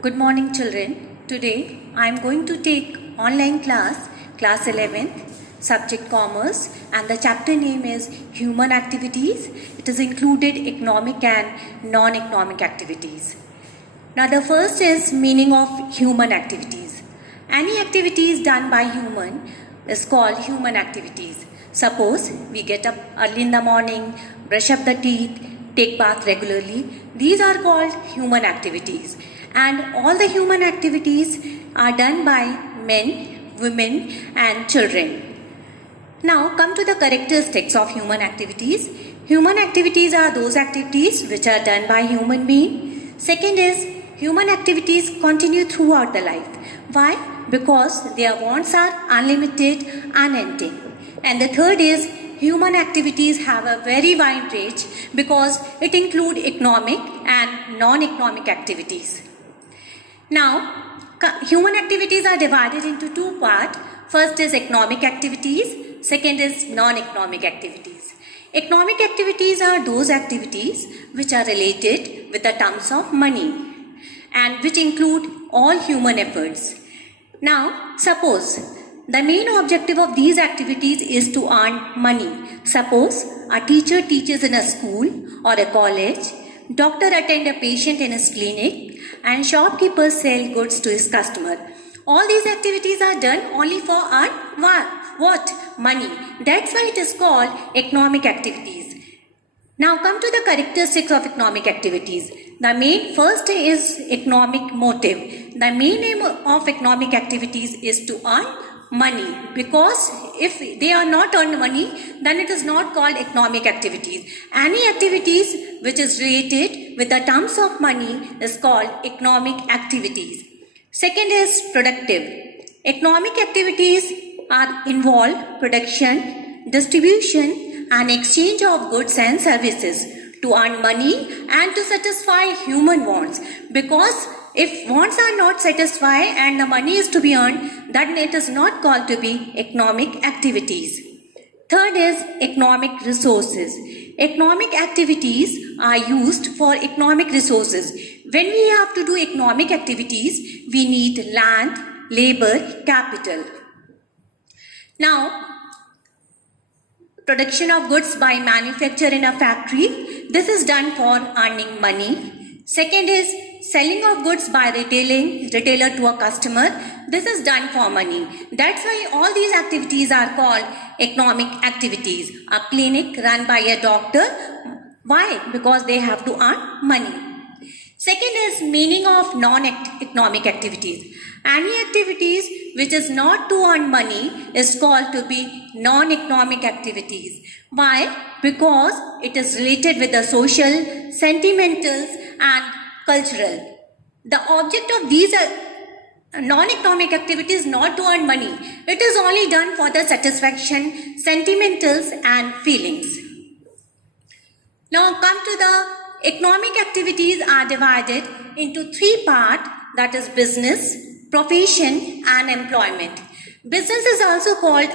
Good morning, children. Today I am going to take online class 11th, subject commerce, and the chapter name is human activities. It is included economic and non-economic activities. Now the first is meaning of human activities. Any activities done by human is called human activities. Suppose we get up early in the morning, brush up the teeth, take bath regularly. These are called human activities. And all the human activities are done by men, women and children. Now come to the characteristics of human activities. Human activities are those activities which are done by human being. Second is human activities continue throughout the life. Why? Because their wants are unlimited, unending. And the third is human activities have a very wide range because it includes economic and non-economic activities. Now, human activities are divided into two parts. First is economic activities, second is non-economic activities. Economic activities are those activities which are related with the terms of money and which include all human efforts. Now, suppose the main objective of these activities is to earn money. Suppose a teacher teaches in a school or a college, doctor attends a patient in his clinic, and shopkeepers sell goods to his customer. All these activities are done only for earn what? Money. That's why it is called economic activities. Now come to the characteristics of economic activities. The main first is economic motive. The main aim of economic activities is to earn money, because if they are not earn money, then it is not called economic activities. Any activities which is related with the terms of money is called economic activities. Second is productive. Economic activities are involved production, distribution and exchange of goods and services to earn money and to satisfy human wants, because if wants are not satisfied and the money is to be earned, then it is not called to be economic activities. Third is economic resources. Economic activities are used for economic resources. When we have to do economic activities, we need land, labor, capital. Now, production of goods by manufacture in a factory. This is done for earning money. Second is selling of goods by retailer to a customer. This is done for money. That's why all these activities are called economic activities. A clinic run by a doctor. Why? Because they have to earn money. Second is meaning of non-economic activities. Any activities which is not to earn money is called to be non-economic activities. Why? Because it is related with the social, sentimental and cultural. The object of these non-economic activities not to earn money. It is only done for the satisfaction, sentimentals and feelings. Now come to the economic activities are divided into three parts, that is business, profession and employment. Business is also called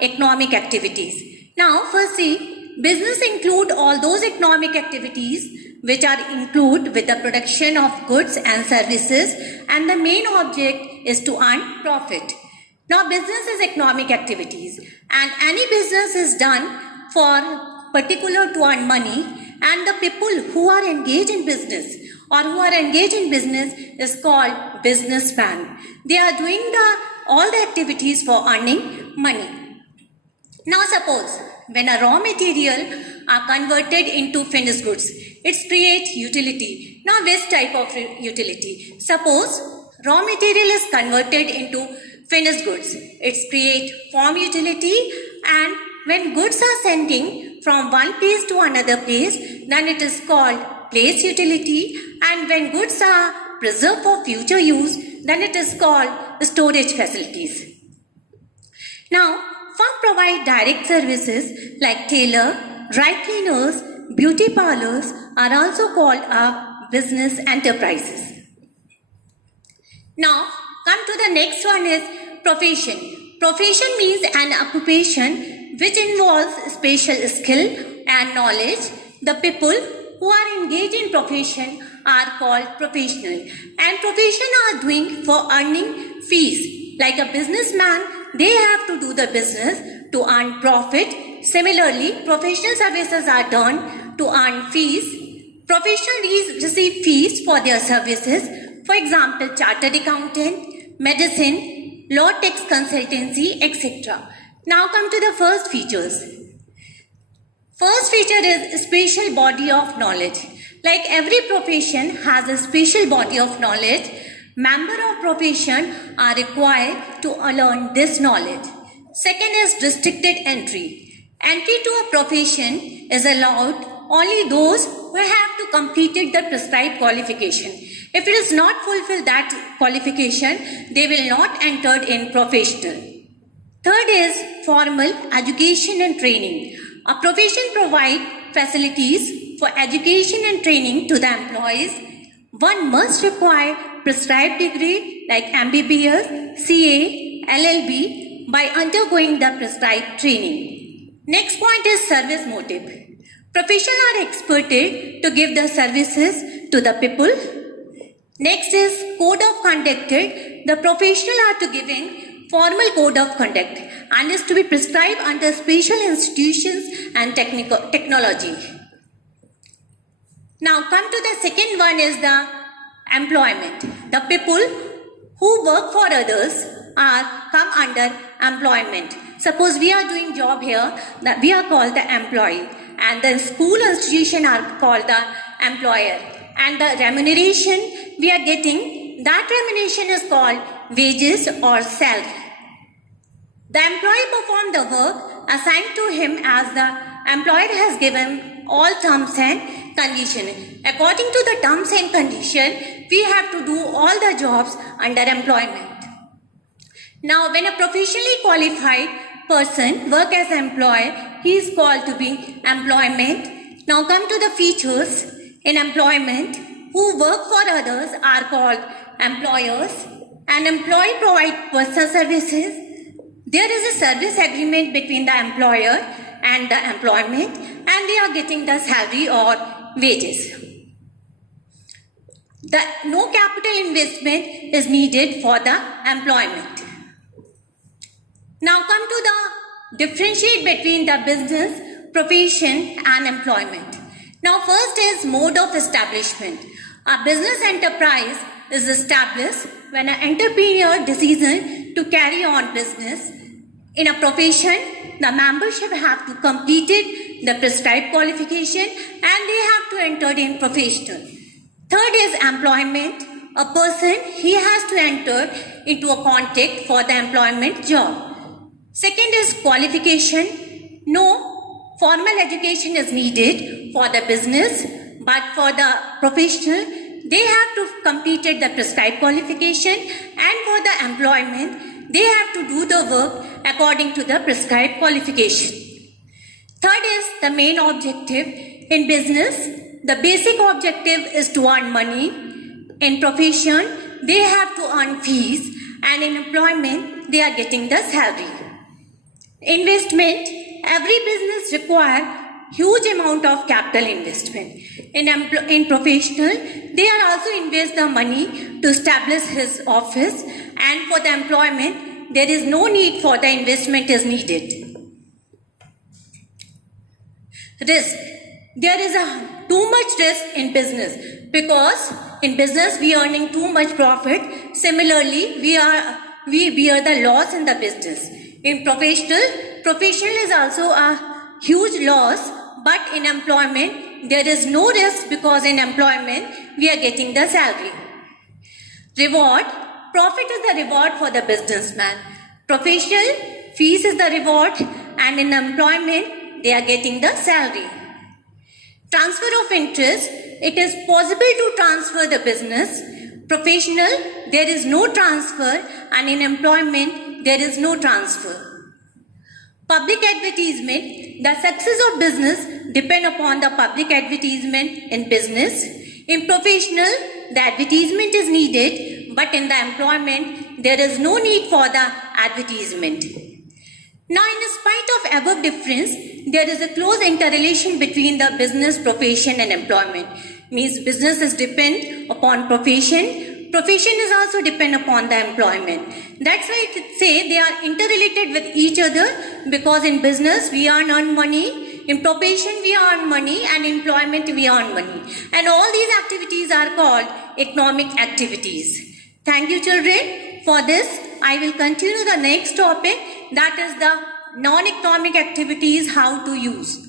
economic activities. Now first see, business include all those economic activities which are include with the production of goods and services, and the main object is to earn profit. Now business is economic activities, and any business is done for particular to earn money, and the people who are engaged in business or who are engaged in business is called businessman. They are doing all the activities for earning money. Now suppose when a raw material are converted into finished goods, it creates utility. Now which type of utility? Suppose raw material is converted into finished goods. It creates form utility, and when goods are sending from one place to another place, then it is called place utility, and when goods are preserved for future use, then it is called storage facilities. Now, firm provide direct services like tailor, dry cleaners, beauty parlors are also called business enterprises. Now, come to the next one is profession. Profession means an occupation which involves special skill and knowledge. The people who are engaged in profession are called professional, and profession are doing for earning fees. Like a businessman, they have to do the business to earn profit. Similarly, professional services are done to earn fees. Professionals receive fees for their services. For example, chartered accountant, medicine, law, tax consultancy, etc. Now come to the first features. First feature is special body of knowledge. Like every profession has a special body of knowledge, members of profession are required to learn this knowledge. Second is restricted entry. Entry to a profession is allowed only those who have to completed the prescribed qualification. If it is not fulfilled that qualification, they will not enter in professional. Third is formal education and training. A profession provides facilities for education and training to the employees. One must require prescribed degree like MBBS, CA, LLB by undergoing the prescribed training. Next point is service motive. Professionals are expected to give the services to the people. Next is code of conduct. The professionals are to give in formal code of conduct and is to be prescribed under special institutions and technology. Now come to the second one is the employment. The people who work for others are come under employment. Suppose we are doing job here, that we are called the employee, and the school institution are called the employer, and the remuneration we are getting, that remuneration is called wages or salary. The employee performed the work assigned to him as the employer has given all terms and conditions. According to the terms and conditions, we have to do all the jobs under employment. Now, when a professionally qualified person works as an employee, he is called to be employment. Now, come to the features in employment. Who work for others are called employers. An employee provides personal services. There is a service agreement between the employer and the employment, and they are getting the salary or wages. No capital investment is needed for the employment. Now come to the differentiate between the business, profession and employment. Now first is mode of establishment. A business enterprise is established when an entrepreneur decides to carry on business. In a profession, the membership have to completed the prescribed qualification and they have to enter in professional. Third is employment. A person, he has to enter into a contract for the employment job. Second is qualification. No formal education is needed for the business, but for the professional, they have to completed the prescribed qualification, and for the employment, they have to do the work according to the prescribed qualification. Third is the main objective. In business, the basic objective is to earn money. In profession, they have to earn fees, and in employment, they are getting the salary. Investment. Every business requires huge amount of capital investment. In professional, they are also invest the money to establish his office, and for the employment, there is no need for the investment is needed. Risk. There is too much risk in business, because in business we are earning too much profit. Similarly, we bear the loss in the business. In professional is also a huge loss, but in employment there is no risk, because in employment we are getting the salary. Reward. Profit is the reward for the businessman. Professional, fees is the reward, and in employment they are getting the salary. Transfer of interest. It is possible to transfer the business. Professional, there is no transfer, and in employment there is no transfer. Public advertisement. The success of business depend upon the public advertisement in business. In professional, the advertisement is needed, but in the employment, there is no need for the advertisement. Now, in spite of above difference, there is a close interrelation between the business, profession and employment. Means business is depend upon profession. Profession is also depend upon the employment. That's why it say they are interrelated with each other, because in business we earn money, in profession we earn money, and in employment we earn money. And all these activities are called economic activities. Thank you, children. For this, I will continue the next topic, that is the non-economic activities, how to use.